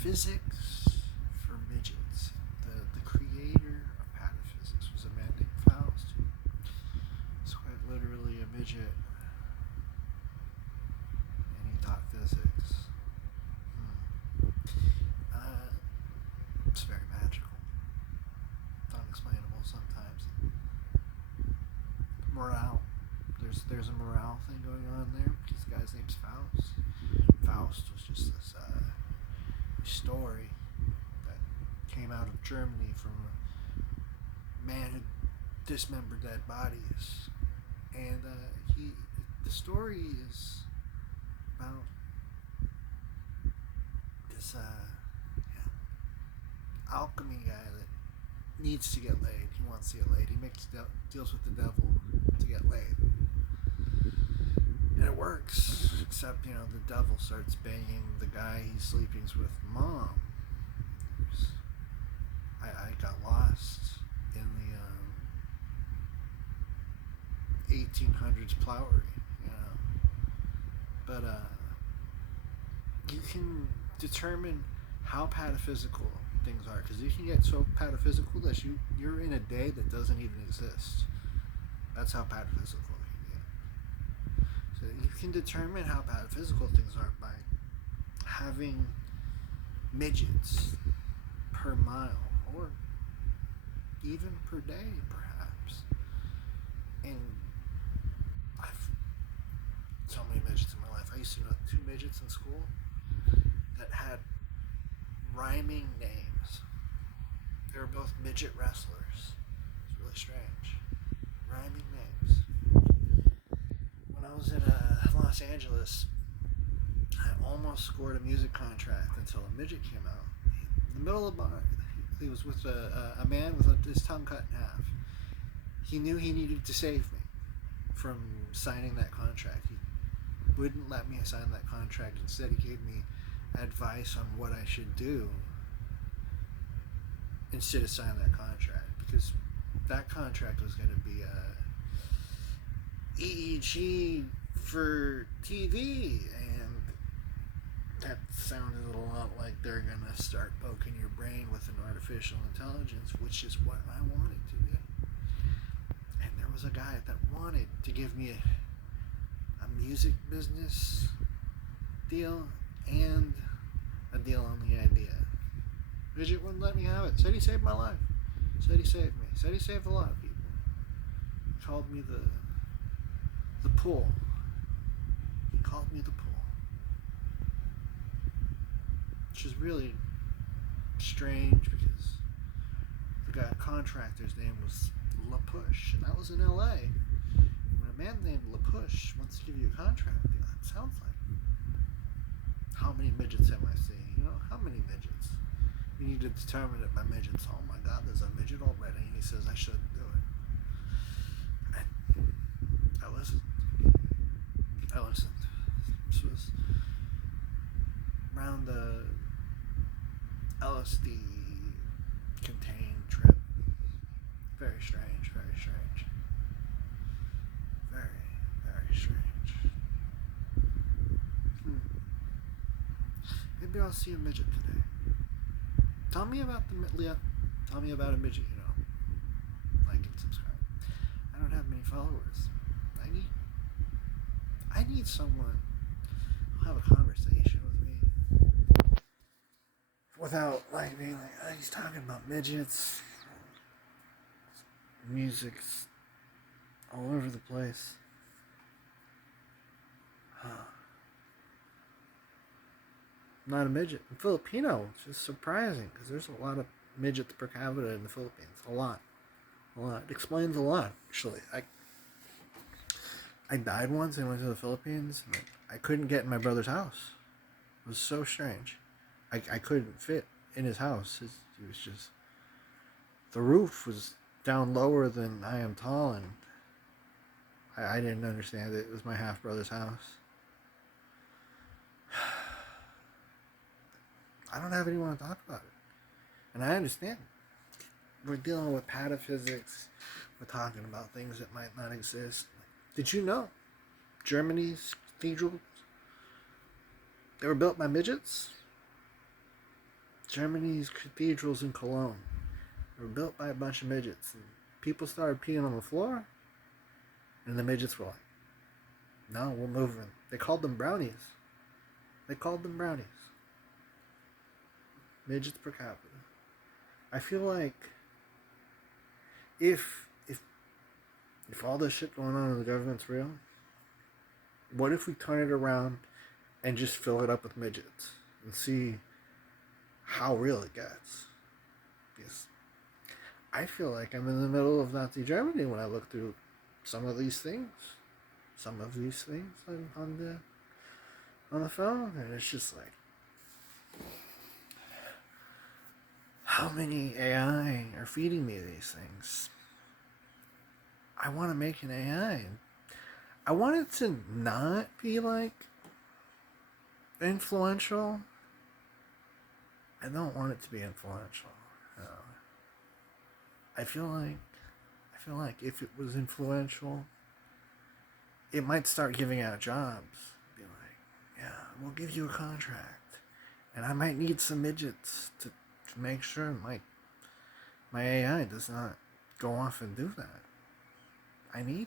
Physics for midgets. The creator of Pataphysics was a man named Faust. He's quite literally a midget, and he taught physics. It's very magical, unexplainable sometimes. Morale. There's a morale thing going on there because the guy's name's Faust. Faust was just this story that came out of Germany from a man who dismembered dead bodies, and the story is about this alchemy guy that needs to get laid. He wants to get laid. He makes deals with the devil to get laid. And it works, except, the devil starts banging the guy he's sleeping with mom. I got lost in the 1800s plowery, But you can determine how pataphysical things are, because you can get so pataphysical that you're in a day that doesn't even exist. That's how pataphysical you get. So you can determine how pataphysical things are by having midgets per mile, or even per day, perhaps. And I've so many midgets in my life. I used to know 2 midgets in school that had rhyming names. They were both midget wrestlers. It's really strange. Rhyming names. When I was in Los Angeles, I almost scored a music contract until a midget came out. In the middle of the bar, he was with a man with his tongue cut in half. He knew he needed to save me from signing that contract. He wouldn't let me sign that contract. Instead, he gave me advice on what I should do instead of signing that contract, because that contract was going to be EEG for TV, and that sounded a lot like they're going to start poking your brain with an artificial intelligence, which is what I wanted to do. And there was a guy that wanted to give me a music business deal and a deal on the idea. Midget wouldn't let me have it. Said he saved my life. Said he saved me. Said he saved a lot of people. He called me the pool. He called me the pool. Which is really strange because the guy contractor's name was LaPush, and that was in LA. When a man named LaPush wants to give you a contract deal, that sounds like, how many midgets am I seeing? How many midgets? You need to determine it by midgets. Oh my God, there's a midget already, and he says I shouldn't do it. I listened. This was around the LSD contained trip. Very strange, very strange. Very, very strange. Maybe I'll see a midget today. Tell me about Tell me about a midget you know. Like and subscribe. I don't have many followers. I need someone who'll have a conversation with me without being like, oh, he's talking about midgets. Music's all over the place. I'm not a midget. I'm Filipino, which is surprising because there's a lot of midgets per capita in the Philippines. A lot. It explains a lot, actually. I died once and went to the Philippines, and I couldn't get in my brother's house. It was so strange. I couldn't fit in his house. It was just, the roof was down lower than I am tall, and I didn't understand it. It was my half brother's house. I don't have anyone to talk about it. And I understand. We're dealing with pataphysics. We're talking about things that might not exist. Did you know Germany's cathedrals, they were built by midgets? Germany's cathedrals in Cologne were built by a bunch of midgets. And people started peeing on the floor, and the midgets were like, no, we'll move them. They called them brownies. They called them brownies. Midgets per capita. I feel like if all this shit going on in the government's real, what if we turn it around and just fill it up with midgets and see how real it gets? Because I feel like I'm in the middle of Nazi Germany when I look through some of these things. Some of these things on the phone, and it's just like, how many AI are feeding me these things? I want to make an AI. I want it to not be like influential. I don't want it to be influential. I feel like if it was influential, it might start giving out jobs. Be like, yeah, we'll give you a contract, and I might need some midgets to make sure my AI does not go off and do that. I need